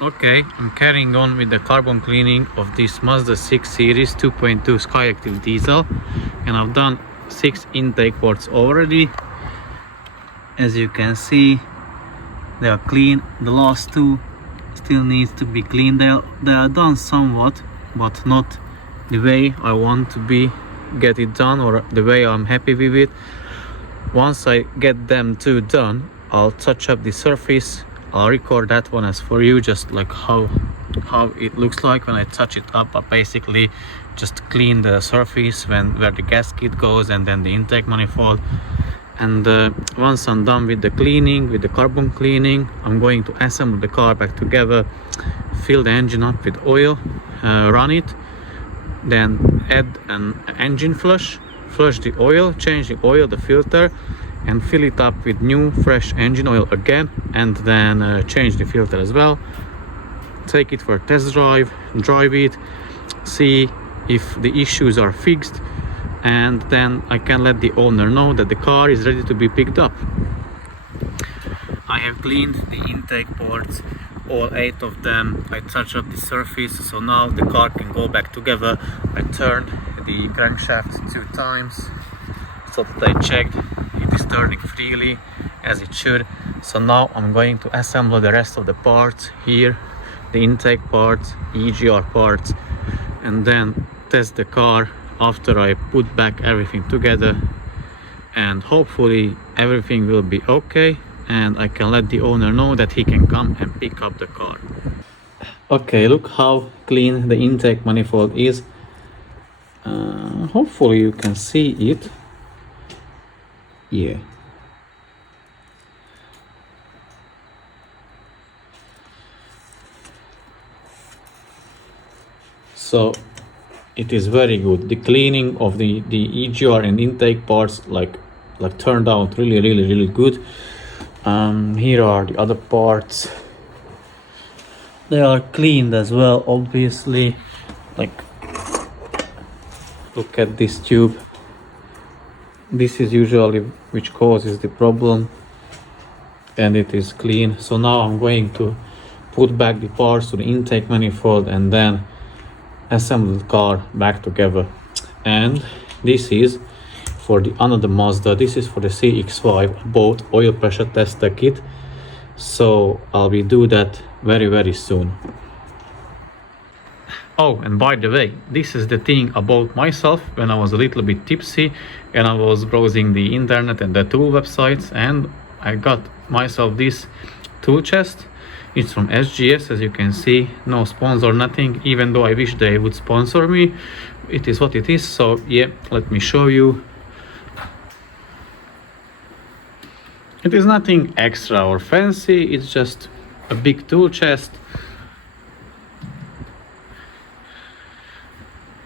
Okay, I'm carrying on with the carbon cleaning of this Mazda 6 Series 2.2 Skyactiv diesel, and I've done 6 intake ports already. As you can see, they are clean. The last 2 still needs to be cleaned. They are done somewhat, but not the way I want to get it done, or the way I'm happy with it. Once I get them 2 done, I'll touch up the surface. I'll record that one as for you, just like how it looks like when I touch it up. I basically just clean the surface where the gasket goes, and then the intake manifold. And once I'm done with the cleaning, with the carbon cleaning, I'm going to assemble the car back together, fill the engine up with oil, run it, then add an engine flush the oil, change the oil, the filter, and fill it up with new fresh engine oil again, and then change the filter as well. Take it for a test drive it, see if the issues are fixed, and then I can let the owner know that the car is ready to be picked up. I have cleaned the intake ports, all 8 of them. I touched up the surface, so now the car can go back together. I turned the crankshaft 2 times so that I checked it is turning freely as it should. So now I'm going to assemble the rest of the parts here, the intake parts, EGR parts, and then test the car after I put back everything together, and hopefully everything will be okay, and I can let the owner know that he can come and pick up the car. Okay, look how clean the intake manifold is. Hopefully you can see it. Yeah. So it is very good. The cleaning of the EGR and intake parts like turned out really good. Here are the other parts. They are cleaned as well, obviously. Like, look at this tube. This is usually which causes the problem, and it is clean. So now I'm going to put back the parts to the intake manifold and then assemble the car back together. And this is for the another Mazda. This is for the CX-5. I bought oil pressure tester kit, so I'll be do that very soon. Oh, and by the way, this is the thing about myself when I was a little bit tipsy and I was browsing the internet and the tool websites, and I got myself this tool chest. It's from SGS, as you can see. No sponsor, nothing, even though I wish they would sponsor me. It is what it is. So yeah, let me show you. It is nothing extra or fancy, it's just a big tool chest.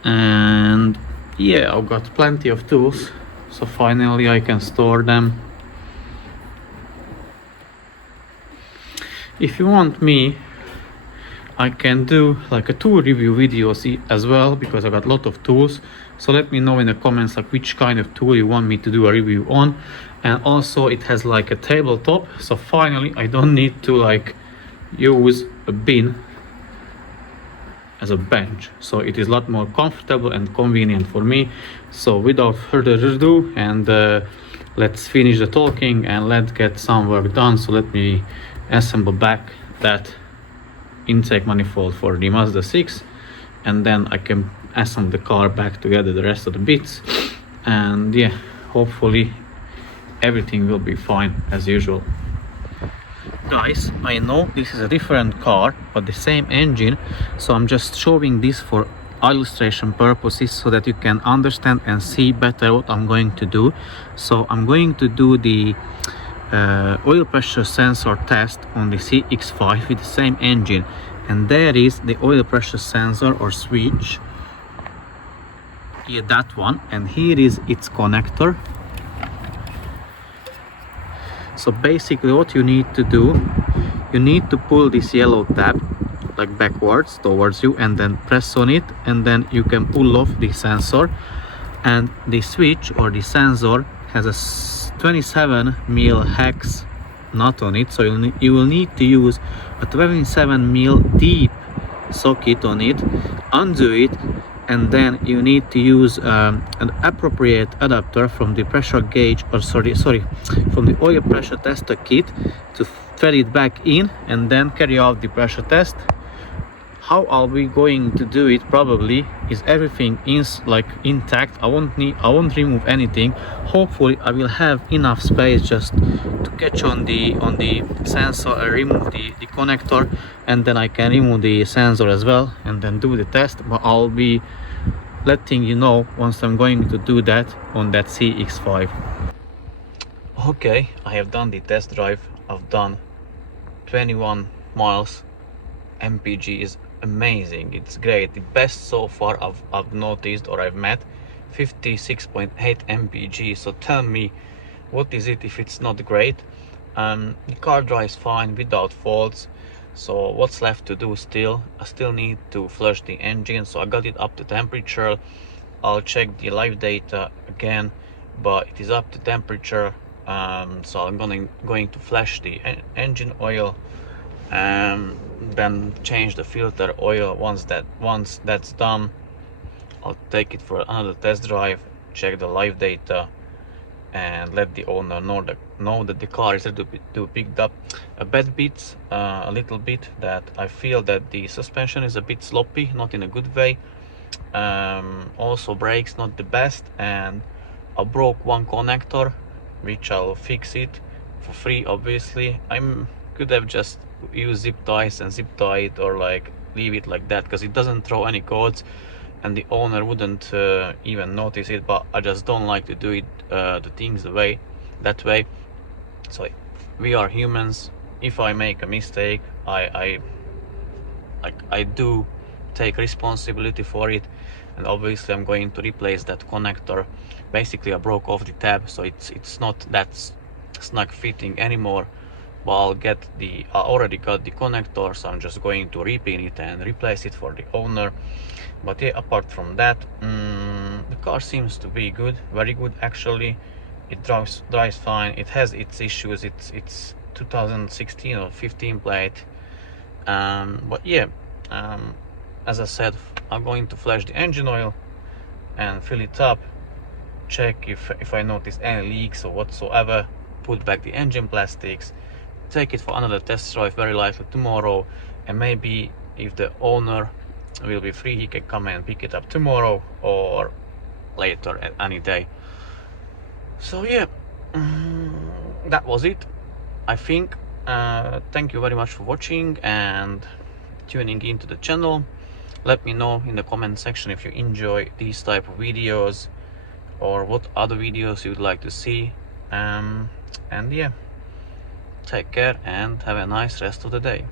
And yeah, I've got plenty of tools, so finally I can store them. If you want me, I can do like a tool review video as well, because I got a lot of tools. So let me know in the comments like which kind of tool you want me to do a review on. And also it has like a tabletop, so finally I don't need to like use a bin as a bench, so it is a lot more comfortable and convenient for me. So without further ado, and let's finish the talking and let's get some work done. So let me assemble back that intake manifold for the Mazda 6, and then I can assemble the car back together, the rest of the bits, and yeah, hopefully everything will be fine as usual. Guys, I know this is a different car but the same engine, so I'm just showing this for illustration purposes so that you can understand and see better what I'm going to do. So I'm going to do the oil pressure sensor test on the CX-5 with the same engine, and there is the oil pressure sensor or switch, yeah, that one, and here is its connector. So basically what you need to do, you need to pull this yellow tab like backwards towards you and then press on it, and then you can pull off the sensor, and the switch or the sensor has a 27 mil hex nut on it, so you will need to use a 27mm deep socket on it, undo it, and then you need to use an appropriate adapter from the pressure gauge, or sorry, from the oil pressure tester kit to thread it back in and then carry out the pressure test. How I'll be going to do it probably is everything is like intact. I won't remove anything. Hopefully I will have enough space just to catch on the sensor and remove the connector, and then I can remove the sensor as well and then do the test. But I'll be letting you know once I'm going to do that on that CX-5. Okay, I have done the test drive. I've done 21 miles. MPG is amazing, it's great, the best so far I've noticed or I've met. 56.8 MPG, so tell me, what is it if it's not great? The car drives fine without faults, so what's left to do still? I still need to flush the engine, so I got it up to temperature. I'll check the live data again, but it is up to temperature. So I'm going to flush the engine oil, then change the filter oil. Once that's done, I'll take it for another test drive, check the live data, and let the owner know that the car is ready to picked up. A bad bit, a little bit, that I feel that the suspension is a bit sloppy, not in a good way. Also brakes not the best, and I broke one connector, which I'll fix it for free. Obviously I could have just use zip ties and zip tie it, or like leave it like that, because it doesn't throw any codes and the owner wouldn't even notice it. But I just don't like to do it the things that way. So we are humans. If I make a mistake, I do take responsibility for it, and obviously I'm going to replace that connector. Basically I broke off the tab, so it's not that snug fitting anymore. But I already got the connector, so I'm just going to repin it and replace it for the owner. But yeah, apart from that, the car seems to be good, very good actually. It drives fine. It has its issues. It's 2016 or 15 plate, but yeah, as I said, I'm going to flush the engine oil and fill it up, check if I notice any leaks or whatsoever, put back the engine plastics, take it for another test drive, very likely tomorrow, and maybe if the owner will be free, he can come and pick it up tomorrow or later at any day. So yeah, that was it, I think. Thank you very much for watching and tuning into the channel. Let me know in the comment section if you enjoy these type of videos or what other videos you'd like to see. And yeah, take care and have a nice rest of the day.